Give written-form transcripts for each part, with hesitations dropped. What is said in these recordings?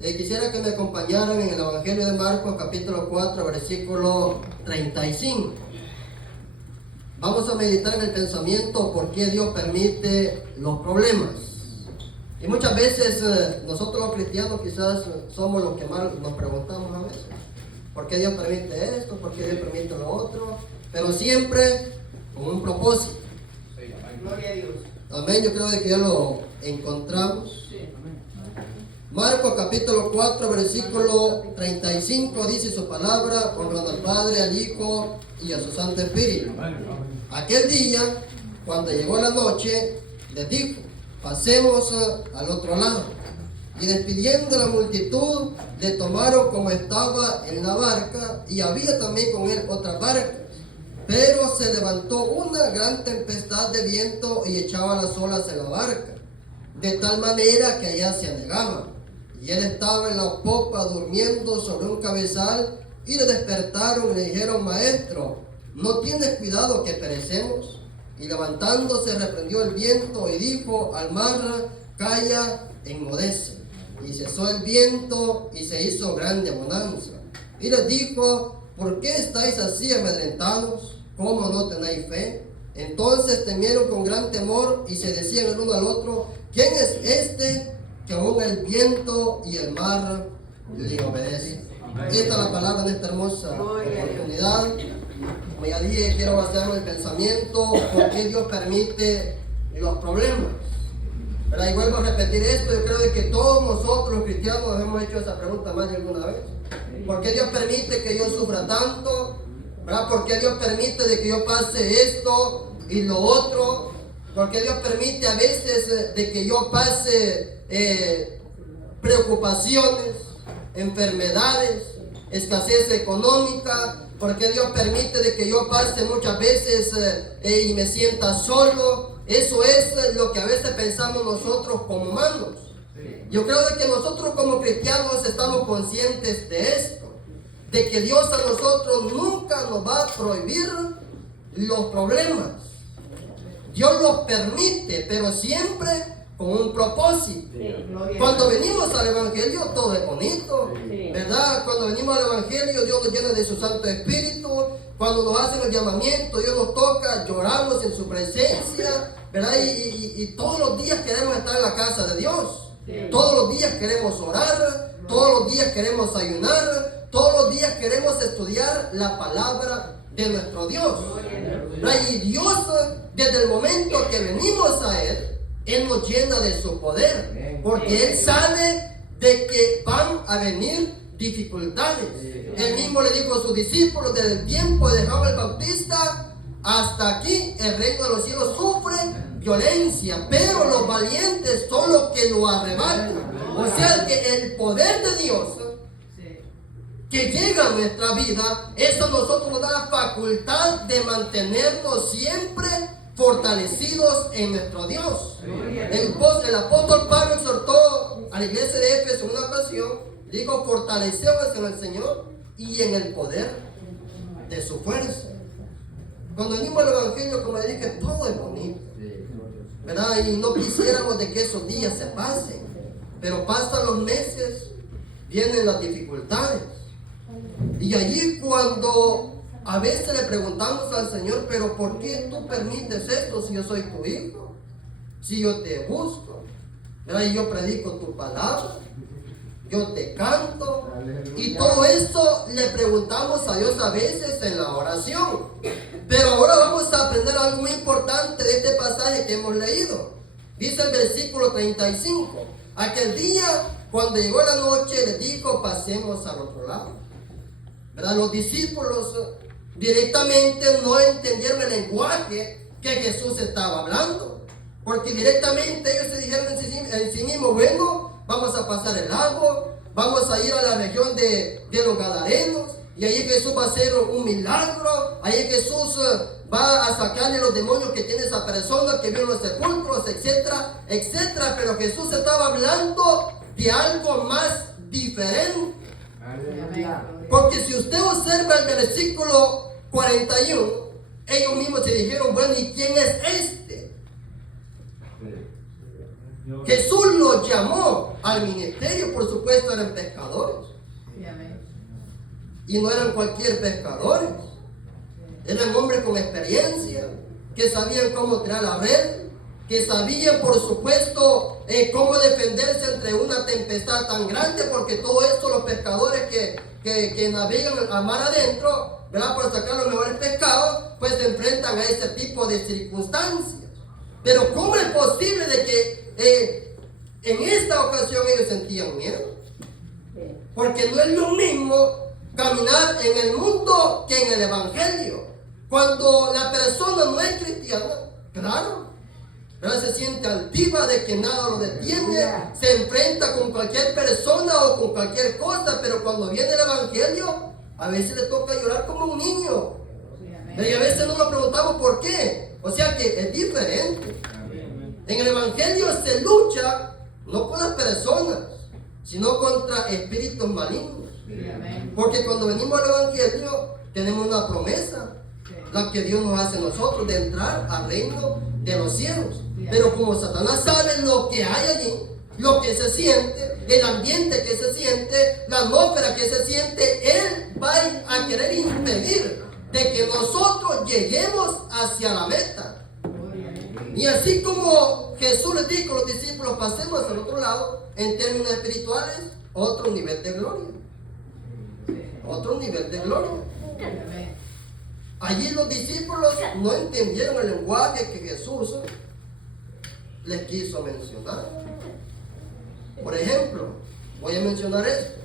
Quisiera que me acompañaran en el Evangelio de Marcos, capítulo 4, versículo 35. Vamos a meditar en el pensamiento por qué Dios permite los problemas. Y muchas veces nosotros los cristianos quizás somos los que más nos preguntamos a veces. ¿Por qué Dios permite esto? ¿Por qué Dios permite lo otro? Pero siempre con un propósito. Gloria a Dios. Amén, yo creo que ya lo encontramos. Marcos capítulo 4, versículo 35 dice su palabra, honrando al Padre, al Hijo y a su Santo Espíritu. Aquel día, cuando llegó la noche, les dijo, pasemos al otro lado. Y despidiendo la multitud, le tomaron como estaba en la barca, y había también con él otras barcas. Pero se levantó una gran tempestad de viento y echaba las olas en la barca, de tal manera que allá se anegaba. Y él estaba en la popa durmiendo sobre un cabezal, y le despertaron y le dijeron, Maestro, ¿no tienes cuidado que perecemos? Y levantándose reprendió el viento y dijo al mar, calla, enmudece. Y cesó el viento y se hizo grande bonanza. Y les dijo, ¿por qué estáis así amedrentados? ¿Cómo no tenéis fe? Entonces temieron con gran temor y se decían el uno al otro, ¿quién es este que aún el viento y el mar le obedecen? Esta es la palabra de esta hermosa oportunidad. Como ya dije, quiero basarme en el pensamiento, ¿por qué Dios permite los problemas? Pero y vuelvo a repetir esto, yo creo que todos nosotros los cristianos nos hemos hecho esa pregunta más de alguna vez. ¿Por qué Dios permite que yo sufra tanto? ¿Verdad? ¿Por qué Dios permite de que yo pase esto y lo otro? ¿Por qué Dios permite a veces de que yo pase preocupaciones, enfermedades, escasez económica? ¿Por qué Dios permite de que yo pase muchas veces y me sienta solo? Eso es lo que a veces pensamos nosotros como humanos. Yo creo de que nosotros como cristianos estamos conscientes de esto, de que Dios a nosotros nunca nos va a prohibir los problemas. Dios los permite, pero siempre con un propósito. Cuando venimos al Evangelio todo es bonito, ¿verdad? Cuando venimos al Evangelio Dios nos llena de su Santo Espíritu. Cuando nos hacen el llamamiento, Dios nos toca, lloramos en su presencia, ¿verdad? Y todos los días queremos estar en la casa de Dios. Todos los días queremos orar, todos los días queremos ayunar, todos los días queremos estudiar la palabra de nuestro Dios. Y Dios, desde el momento que venimos a Él nos llena de su poder, porque Él sabe de que van a venir dificultades. Él mismo le dijo a sus discípulos, desde el tiempo de Juan el Bautista hasta aquí, el reino de los cielos sufre violencia, pero los valientes son los que lo arrebatan. O sea que el poder de Dios que llega a nuestra vida, eso a nosotros nos da la facultad de mantenernos siempre fortalecidos en nuestro Dios. El apóstol Pablo exhortó a la iglesia de Éfeso en una ocasión, dijo, fortaleceos en el Señor y en el poder de su fuerza. Cuando venimos al Evangelio, como le dije, todo es bonito, ¿verdad? Y no quisiéramos de que esos días se pasen, pero pasan los meses, vienen las dificultades. Y allí cuando a veces le preguntamos al Señor, pero ¿por qué tú permites esto si yo soy tu hijo? Si yo te busco, ¿verdad? Y yo predico tu palabra, yo te canto, y todo esto le preguntamos a Dios a veces en la oración. Pero ahora vamos a aprender algo muy importante de este pasaje que hemos leído. Dice el versículo 35, aquel día cuando llegó la noche les dijo, pasemos al otro lado. ¿Verdad? Los discípulos directamente no entendieron el lenguaje que Jesús estaba hablando, porque directamente ellos se dijeron en sí mismos, bueno, vamos a pasar el lago, vamos a ir a la región de los Gadarenos, y ahí Jesús va a hacer un milagro, ahí Jesús va a sacarle los demonios que tiene esa persona que vio en los sepulcros, etcétera, etcétera. Pero Jesús estaba hablando de algo más diferente. Porque si usted observa el versículo 41, ellos mismos se dijeron, bueno, ¿y quién es este? Jesús los llamó al ministerio, por supuesto eran pescadores. Y no eran cualquier pescadores. Eran hombres con experiencia, que sabían cómo tirar la red, que sabían, por supuesto, cómo defenderse entre una tempestad tan grande, porque todo esto los pescadores que navegan a mar adentro, ¿verdad?, para sacar los mejores pescados, pues se enfrentan a este tipo de circunstancias. Pero ¿cómo es posible de que en esta ocasión ellos sentían miedo? Porque no es lo mismo caminar en el mundo que en el evangelio. Cuando la persona no es cristiana, claro, ¿verdad?, se siente altiva de que nada lo detiene, se enfrenta con cualquier persona o con cualquier cosa, pero cuando viene el evangelio, a veces le toca llorar como un niño. Y a veces nos preguntamos por qué. O sea que es diferente. En el evangelio se lucha no con las personas, sino contra espíritus malignos. Porque cuando venimos al evangelio tenemos una promesa, la que Dios nos hace a nosotros, de entrar al reino de los cielos. Pero como Satanás sabe lo que hay allí, lo que se siente, el ambiente que se siente, la atmósfera que se siente, él va a querer impedir de que nosotros lleguemos hacia la meta. Y así como Jesús les dijo a los discípulos, pasemos al otro lado, en términos espirituales, otro nivel de gloria. Otro nivel de gloria. Allí los discípulos no entendieron el lenguaje que Jesús les quiso mencionar. Por ejemplo, voy a mencionar esto.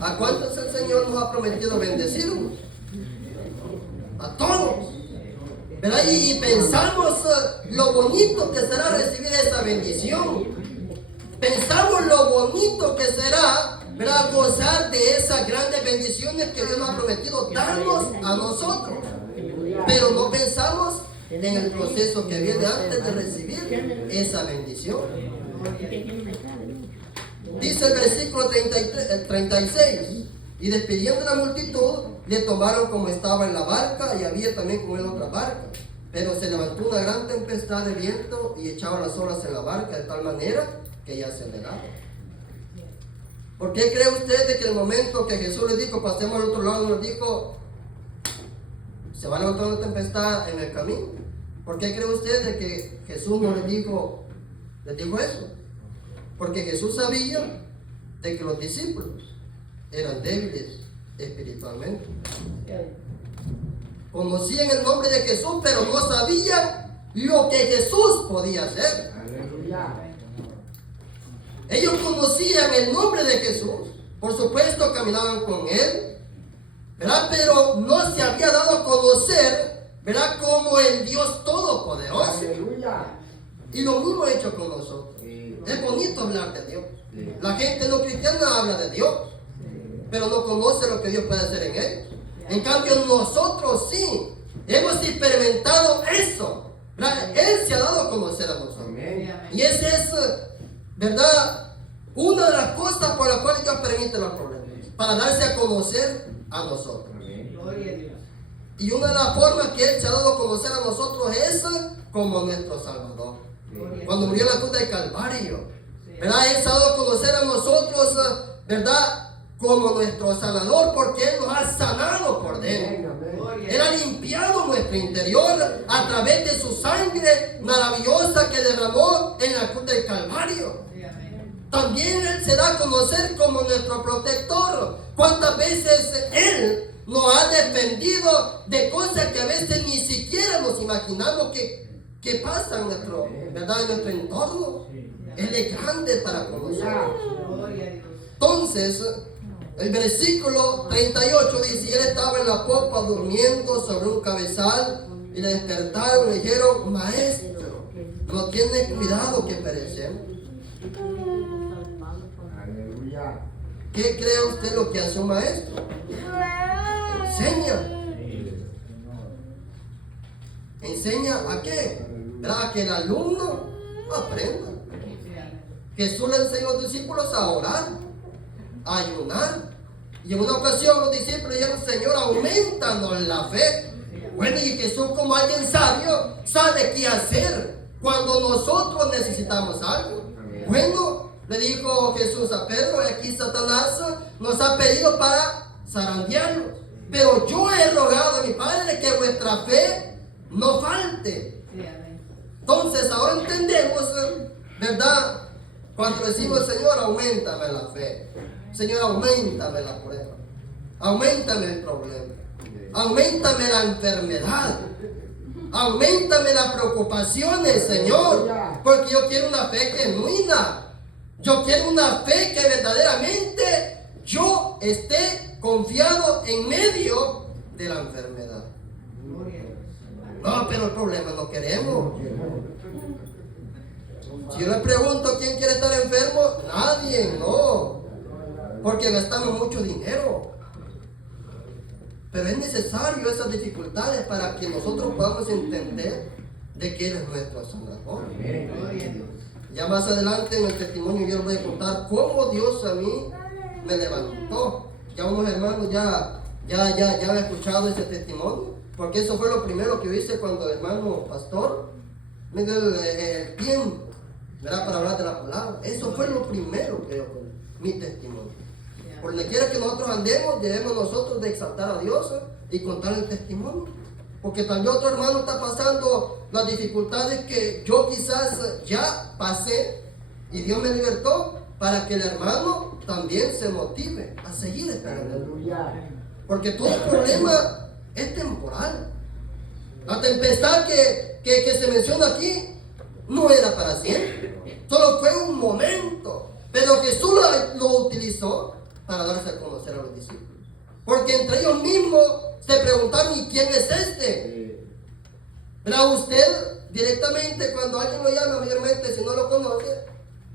¿A cuántos el Señor nos ha prometido bendecirnos? A todos. ¿Verdad? Y pensamos lo bonito que será recibir esa bendición. Pensamos lo bonito que será, ¿verdad?, gozar de esas grandes bendiciones que Dios nos ha prometido darnos a nosotros. Pero no pensamos en el proceso que viene antes de recibir esa bendición. Dice el versículo 36: y despidiendo la multitud, le tomaron como estaba en la barca, y había también con él otra barca. Pero se levantó una gran tempestad de viento y echaba las olas en la barca de tal manera que ya se anegaba. ¿Por qué cree usted de que el momento que Jesús les dijo pasemos al otro lado, nos dijo se va a levantar una tempestad en el camino? ¿Por qué cree usted de que Jesús no les dijo eso? Porque Jesús sabía de que los discípulos eran débiles espiritualmente. Conocían el nombre de Jesús, pero no sabían lo que Jesús podía hacer. Ellos conocían el nombre de Jesús, por supuesto caminaban con él, ¿verdad?, pero no se había dado a conocer, ¿verdad?, como el Dios Todopoderoso. Y lo mismo ha hecho con nosotros. Es bonito hablar de Dios. La gente no cristiana habla de Dios, pero no conoce lo que Dios puede hacer en él. En cambio nosotros sí hemos experimentado eso, ¿verdad? Él se ha dado a conocer a nosotros. Y esa es, ¿verdad?, una de las cosas por las cuales Dios permite los problemas, para darse a conocer a nosotros. Y una de las formas que Él se ha dado a conocer a nosotros es como nuestro Salvador. Cuando murió en la cruz del Calvario, ¿verdad?, Él se ha dado a conocer a nosotros, ¿verdad?, como nuestro sanador, porque Él nos ha sanado por dentro. Él ha limpiado nuestro interior a través de su sangre maravillosa que derramó en la cruz del Calvario. También Él se da a conocer como nuestro protector. ¿Cuántas veces Él nos ha defendido de cosas que a veces ni siquiera nos imaginamos que pasan en nuestro, ¿verdad?, en nuestro entorno? Él es grande para con nosotros. Entonces, el versículo 38 dice: y él estaba en la popa durmiendo sobre un cabezal, y le despertaron y le dijeron: maestro, no tienes cuidado que perecemos. ¿Qué cree usted lo que hace un maestro? Enseña. ¿Enseña a qué? ¿Verdad? A que el alumno aprenda. Jesús le enseñó a los discípulos a orar, a ayunar. Y en una ocasión los discípulos dijeron: Señor, aumentanos la fe. Bueno, y Jesús, como alguien sabio, sabe qué hacer cuando nosotros necesitamos algo. Bueno, le dijo Jesús a Pedro, y aquí Satanás nos ha pedido para zarandearlos. Pero yo he rogado a mi Padre que vuestra fe no falte. Entonces ahora entendemos, ¿verdad? Cuando decimos, Señor, auméntame la fe. Señor, auméntame la prueba. Auméntame el problema. Auméntame la enfermedad. Auméntame las preocupaciones, Señor. Porque yo quiero una fe genuina. Yo quiero una fe que verdaderamente yo esté confiado en medio de la enfermedad. No, pero el problema no queremos. Si yo le pregunto quién quiere estar enfermo, nadie, no. Porque gastamos mucho dinero. Pero es necesario esas dificultades para que nosotros podamos entender de que Él es nuestro sanador. Ya más adelante en el testimonio yo les voy a contar cómo Dios a mí me levantó. Ya unos hermanos ya han escuchado ese testimonio, porque eso fue lo primero que yo hice cuando el hermano pastor me dio el tiempo, ¿verdad?, para hablar de la palabra. Eso fue lo primero que yo con mi testimonio. Por donde quiera que nosotros andemos, debemos nosotros de exaltar a Dios y contar el testimonio. Porque también otro hermano está pasando las dificultades que yo quizás ya pasé y Dios me libertó, para que el hermano también se motive a seguir esperando. Porque todo problema es temporal. La tempestad que se menciona aquí no era para siempre, solo fue un momento. Pero Jesús lo utilizó para darse a conocer a los discípulos. Porque entre ellos mismos se preguntaron, ¿y quién es este? Pero usted directamente, cuando alguien lo llama, mayormente si no lo conoce,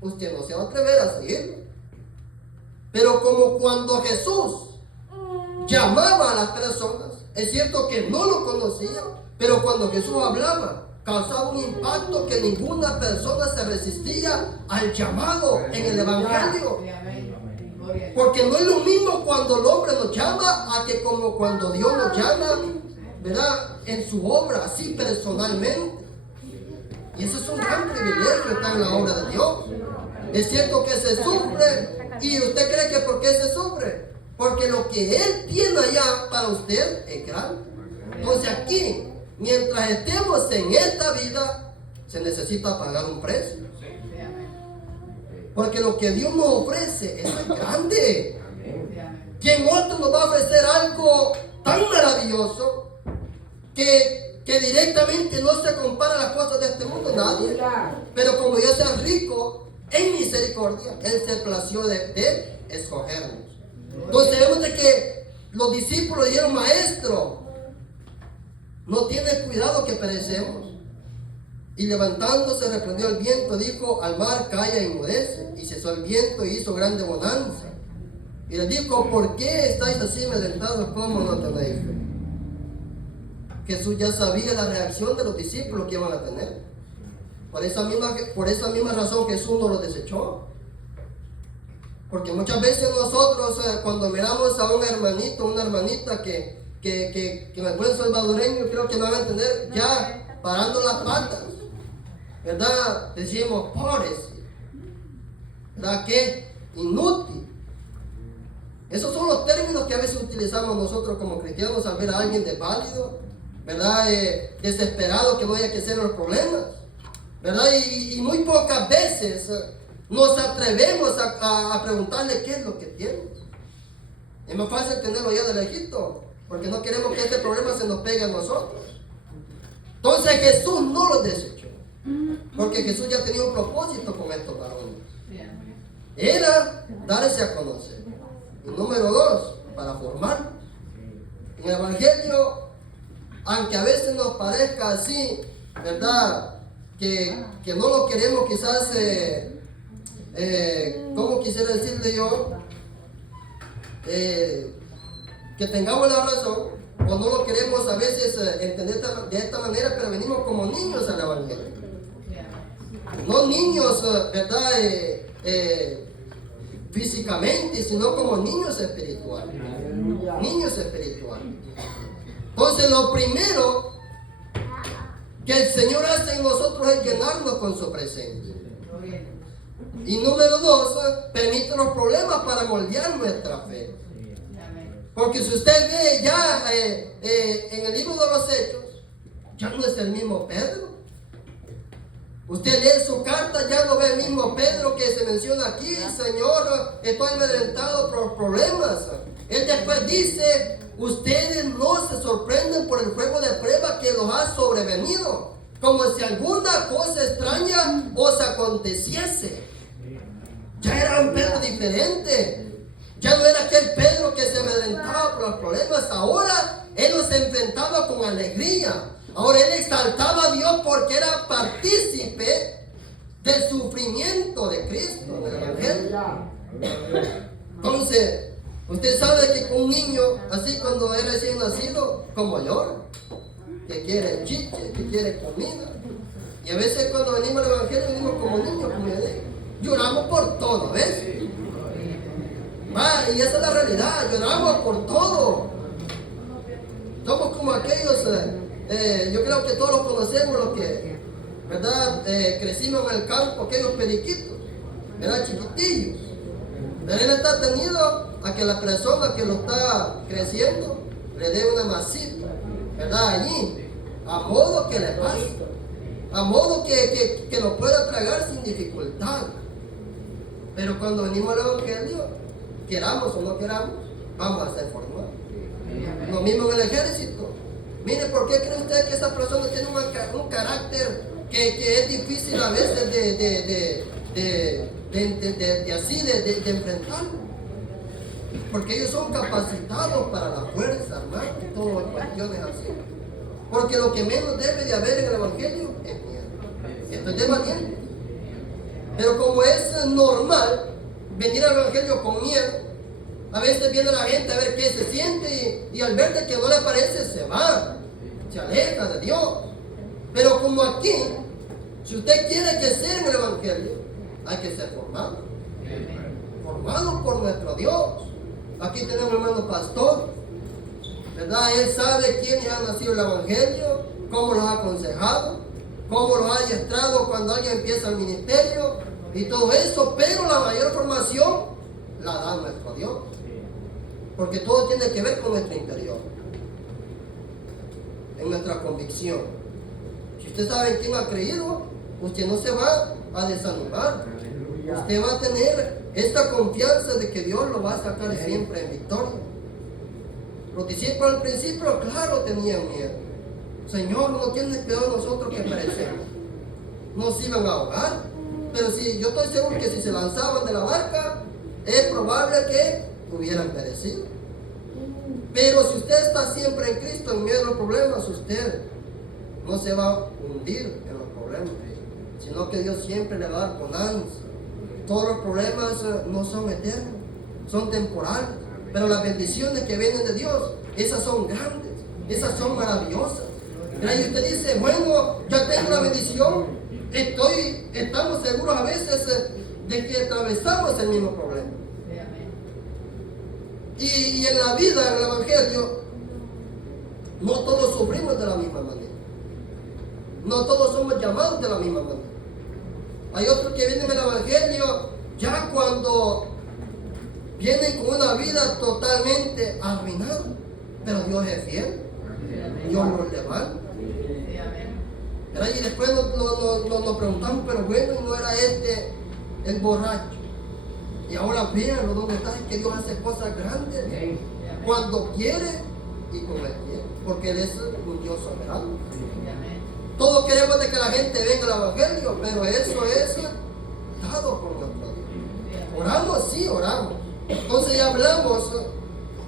usted no se va a atrever a seguirlo. Pero como cuando Jesús llamaba a las personas, es cierto que no lo conocían, pero cuando Jesús hablaba, causaba un impacto que ninguna persona se resistía al llamado en el Evangelio. Porque no es lo mismo cuando el hombre nos llama a que como cuando Dios nos llama, ¿verdad?, en su obra, así personalmente. Y eso es un gran privilegio estar en la obra de Dios. Es cierto que se sufre, y usted cree que ¿por qué se sufre? Porque lo que Él tiene allá para usted es grande. Entonces aquí, mientras estemos en esta vida, se necesita pagar un precio. Porque lo que Dios nos ofrece, eso es grande. ¿Quién otro nos va a ofrecer algo tan maravilloso que directamente no se compara a las cosas de este mundo? Nadie. Pero como Dios es rico en misericordia, Él se plació de escogernos. Entonces vemos de que los discípulos dijeron, maestro, no tienes cuidado que perecemos. Y levantándose reprendió el viento, dijo al mar, calla y enmudece. Y cesó el viento y hizo grande bonanza. Y les dijo, ¿por qué estáis así amedrentados? ¿Cómo no tenéis fe? Jesús ya sabía la reacción de los discípulos que iban a tener. Por esa misma razón Jesús no los desechó. Porque muchas veces nosotros cuando miramos a un hermanito, una hermanita que en el buen salvadoreño creo que me van a entender, ya parando las patas, ¿verdad? Decimos, pobrecito, ¿verdad? Que inútil. Esos son los términos que a veces utilizamos nosotros como cristianos al ver a alguien desválido, ¿verdad? Desesperado, que no haya que hacer los problemas, ¿verdad? Y muy pocas veces nos atrevemos a preguntarle qué es lo que tiene. Es más fácil tenerlo allá de lejito, porque no queremos que este problema se nos pegue a nosotros. Entonces Jesús no los desechó, porque Jesús ya tenía un propósito con estos varones. Era darse a conocer. Y número 2, para formar. En el Evangelio, aunque a veces nos parezca así, ¿verdad?, que no lo queremos quizás, ¿cómo quisiera decirle yo? Que tengamos la razón, o no lo queremos a veces entender de esta manera, pero venimos como niños al Evangelio. No niños, ¿verdad?, físicamente, sino como niños espirituales. Niños espirituales. Entonces lo primero que el Señor hace en nosotros es llenarnos con su presencia. Y número 2, permite los problemas para moldear nuestra fe. Porque si usted ve ya en el libro de los Hechos, ya no es el mismo Pedro. Usted lee su carta, ya no ve el mismo Pedro que se menciona aquí. Señor, estoy amedrentado por los problemas. Él después dice, ustedes no se sorprenden por el fuego de prueba que los ha sobrevenido, como si alguna cosa extraña os aconteciese. Ya era un Pedro diferente. Ya no era aquel Pedro que se amedrentaba por los problemas. Ahora él los enfrentaba con alegría. Ahora él exaltaba a Dios porque era partícipe del sufrimiento de Cristo, del Evangelio. Entonces, usted sabe que con un niño, así cuando es recién nacido, como llora, que quiere chiche, que quiere comida. Y a veces cuando venimos al Evangelio, venimos como niños, como yo digo. Lloramos por todo, ¿ves? Y esa es la realidad, lloramos por todo. Somos como aquellos, yo creo que todos los conocemos, los que, ¿verdad? Crecimos en el campo, aquellos periquitos, eran chiquitillos. Pero él está tenido a que la persona que lo está creciendo le dé una masita, ¿verdad? Allí, a modo que le pase, a modo que lo pueda tragar sin dificultad. Pero cuando venimos al Evangelio, queramos o no queramos, vamos a ser formados. Lo mismo en el ejército. Mire, ¿por qué cree usted que esa persona tiene un carácter que es difícil a veces de enfrentarlo? Porque ellos son capacitados para la fuerza armada y todas las cuestiones así. Porque lo que menos debe de haber en el Evangelio es miedo. Esto es de valiente. Pero como es normal venir al Evangelio con miedo, a veces viene la gente a ver qué se siente y al ver de que no le parece se va, se aleja de Dios. Pero como aquí, si usted quiere crecer en el Evangelio, hay que ser formado. Formado por nuestro Dios. Aquí tenemos un hermano pastor, ¿verdad? Él sabe quiénes han nacido el Evangelio, cómo los ha aconsejado, cómo los ha adiestrado cuando alguien empieza el ministerio y todo eso, pero la mayor formación la da nuestro Dios. Porque todo tiene que ver con nuestro interior, en nuestra convicción. Si usted sabe en quién ha creído, usted no se va a desanimar. Usted va a tener esta confianza de que Dios lo va a sacar siempre en victoria. Los discípulos al principio, claro, tenían miedo. Señor, no tienes cuidado de nosotros que perecemos. Nos iban a ahogar. Pero si yo estoy seguro que si se lanzaban de la barca, es probable que hubieran perecido. Pero si usted está siempre en Cristo, en medio de los problemas, usted no se va a hundir en los problemas, sino que Dios siempre le va a dar bonanza. Todos los problemas no son eternos, son temporales, pero las bendiciones que vienen de Dios, esas son grandes, esas son maravillosas. Y usted dice, bueno, ya tengo la bendición, estamos seguros a veces de que atravesamos el mismo problema. Y en la vida, en el Evangelio, no todos sufrimos de la misma manera. No todos somos llamados de la misma manera. Hay otros que vienen al Evangelio ya cuando vienen con una vida totalmente arruinada. Pero Dios es fiel. Dios los levanta. Y después nos preguntamos, pero bueno, no era este el borracho. Y ahora véanlo donde está, es que Dios hace cosas grandes cuando quiere y como Él quiere, porque Él es un Dios soberano. Todos queremos de que la gente venga al Evangelio, pero eso es dado por nuestro Dios. Oramos, sí, oramos. Entonces ya hablamos,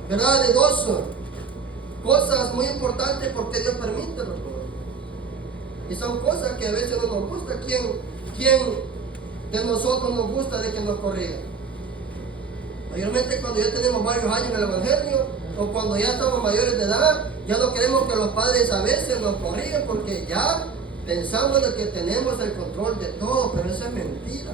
¿verdad?, de dos cosas muy importantes porque Dios permite los problemas. Y son cosas que a veces no nos gusta. ¿Quién de nosotros nos gusta de que nos corrijan? Mayormente cuando ya tenemos varios años en el Evangelio o cuando ya estamos mayores de edad, ya no queremos que los padres a veces nos corrijan porque ya pensamos de que tenemos el control de todo, pero eso es mentira.